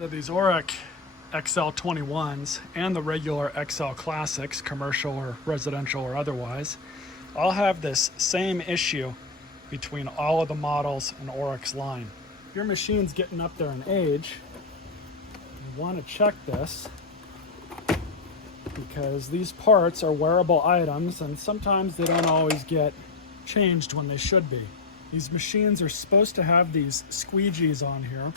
So these Oreck XL21s and the regular XL Classics, commercial or residential or otherwise, all have this same issue between all of the models in Oreck's line. If your machine's getting up there in age, you want to check this because these parts are wearable items and sometimes they don't always get changed when they should be. These machines are supposed to have these squeegees on here.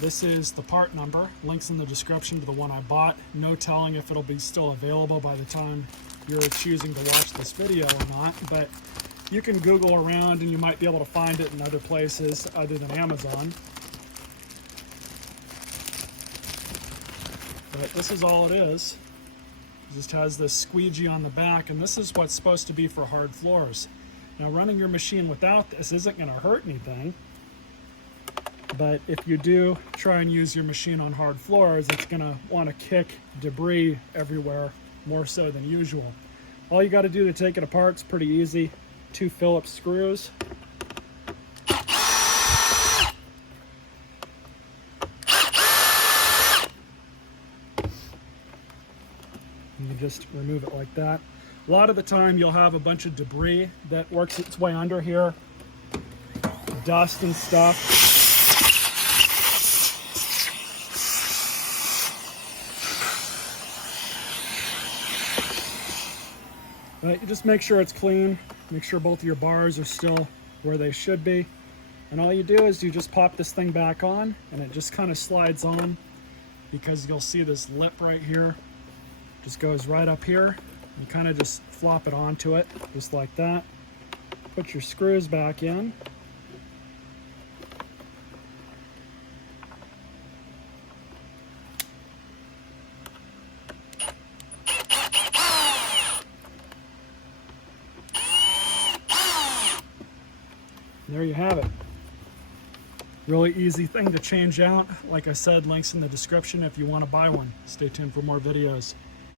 This is the part number, links in the description to the one I bought. No telling if it'll be still available by the time you're choosing to watch this video or not, but you can Google around and you might be able to find it in other places other than Amazon. But this is all it is. It just has this squeegee on the back, and this is what's supposed to be for hard floors. Now, running your machine without this isn't going to hurt anything. But if you do try and use your machine on hard floors, it's going to want to kick debris everywhere, more so than usual. All you got to do to take it apart is pretty easy. 2 Phillips screws. And you just remove it like that. A lot of the time you'll have a bunch of debris that works its way under here. Dust and stuff. But you just make sure it's clean, make sure both of your bars are still where they should be. And all you do is you just pop this thing back on and it just kind of slides on because you'll see this lip right here. Just goes right up here. You kind of just flop it onto it, just like that. Put your screws back in. There you have it. Really easy thing to change out. Like I said, links in the description if you want to buy one. Stay tuned for more videos.